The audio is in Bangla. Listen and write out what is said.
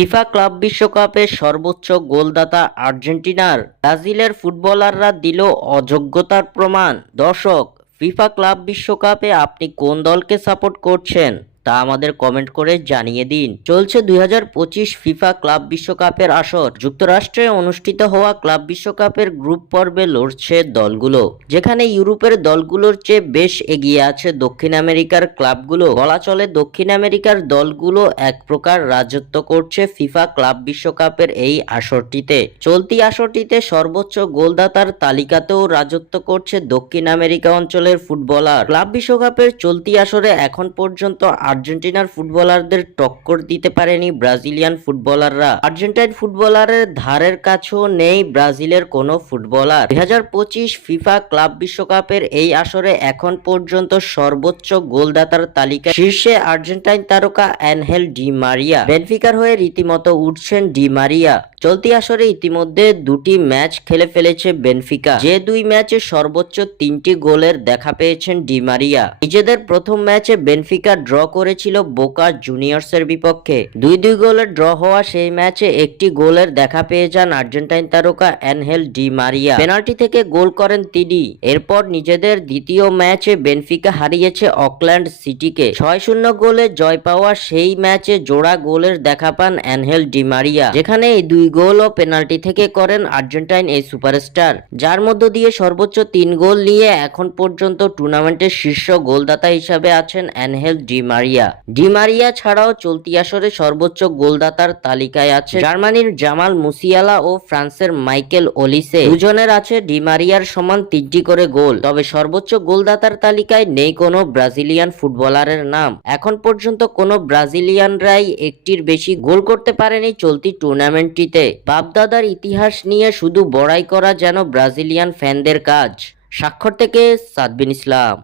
ফিফা ক্লাব বিশ্বকাপে সর্বোচ্চ গোলদাতা আর্জেন্টিনার ব্রাজিলের ফুটবলাররা দিল অযোগ্যতার প্রমাণ। দর্শক, ফিফা ক্লাব বিশ্বকাপে আপনি কোন দলকে সাপোর্ট করছেন তা আমাদের কমেন্ট করে জানিয়ে দিন। চলছে 2025 ফিফা ক্লাব বিশ্বকাপের আসর। যুক্তরাষ্ট্রে অনুষ্ঠিত হওয়া ক্লাব বিশ্বকাপের গ্রুপ পর্বে লড়ছে দলগুলো, যেখানে ইউরোপের দলগুলোর চেয়ে বেশ এগিয়ে আছে দক্ষিণ আমেরিকার ক্লাবগুলো। বলা চলে দক্ষিণ আমেরিকার দলগুলো এক প্রকার রাজত্ব করছে ফিফা ক্লাব বিশ্বকাপের এই আসরটিতে। চলতি আসরটিতে সর্বোচ্চ গোলদাতার তালিকাতেও রাজত্ব করছে দক্ষিণ আমেরিকা অঞ্চলের ফুটবলার। ক্লাব বিশ্বকাপের চলতি আসরে এখন পর্যন্ত আর্জেন্টিনার ফুটবলারদের টক্কর দিতে পারেনি ব্রাজিলিয়ান ফুটবলাররা। আর্জেন্টাইন ফুটবলারের ধারের কাছেও নেই ব্রাজিলের কোনো ফুটবলার। 2025 ফিফা ক্লাব বিশ্বকাপের এই আসরে এখন পর্যন্ত সর্বোচ্চ গোলদাতার তালিকায় শীর্ষে আর্জেন্টাইন তারকা অ্যানহেল ডি মারিয়া। বেনফিকার হয়ে রীতিমতো উঠছেন ডি মারিয়া। চলতি আসরে ইতিমধ্যে দুটি ম্যাচ খেলে ফেলেছে বেনফিকা, যে দুই ম্যাচে সর্বোচ্চ 3টি গোলের দেখা পেয়েছেন ডি মারিয়া। নিজেদের প্রথম ম্যাচে বেনফিকা ড্র করেছিল বোকা জুনিয়র্সের বিপক্ষে। 2-2 গোলের ড্র হওয়া সেই ম্যাচে একটি গোলের দেখা পেয়ে যান আর্জেন্টাইন তারকা অ্যানহেল ডি মারিয়া। পেনাল্টি থেকে গোল করেন তিনি। এরপর নিজেদের দ্বিতীয় ম্যাচে বেনফিকা হারিয়েছে অকল্যান্ড সিটিকে। 6-0 গোলে জয় পাওয়া সেই ম্যাচে জোড়া গোলের দেখা পান অ্যানহেল ডি মারিয়া, যেখানে এই 2 গোল ও পেনাল্টি থেকে করেন আর্জেন্টাইন এই সুপারস্টার, যার মধ্য দিয়ে সর্বোচ্চ 3 গোল নিয়ে এখন পর্যন্ত টুর্নামেন্টের শীর্ষ গোলদাতা হিসাবে আছেন Ángel Di Maria. Di Maria ছাড়াও চলতি আসরে সর্বোচ্চ গোলদাতার তালিকায় আছে জার্মানির জামাল মুসিয়ালা ও ফ্রান্সের মাইকেল ওলিসে। দুজনের আছে ডি মারিয়ার সমান 3টি করে গোল। তবে সর্বোচ্চ গোলদাতার তালিকায় নেই কোনো ব্রাজিলিয়ান ফুটবলারের নাম। এখন পর্যন্ত কোনো ব্রাজিলিয়ানরাই একটির বেশি গোল করতে পারেনি চলতি টুর্নামেন্টটিতে। বাপদাদার ইতিহাস নিয়ে শুধু বড়াই করা যেন ব্রাজিলিয়ান ফ্যানদের কাজ। স্বাক্ষর থেকে সাদবিন ইসলাম।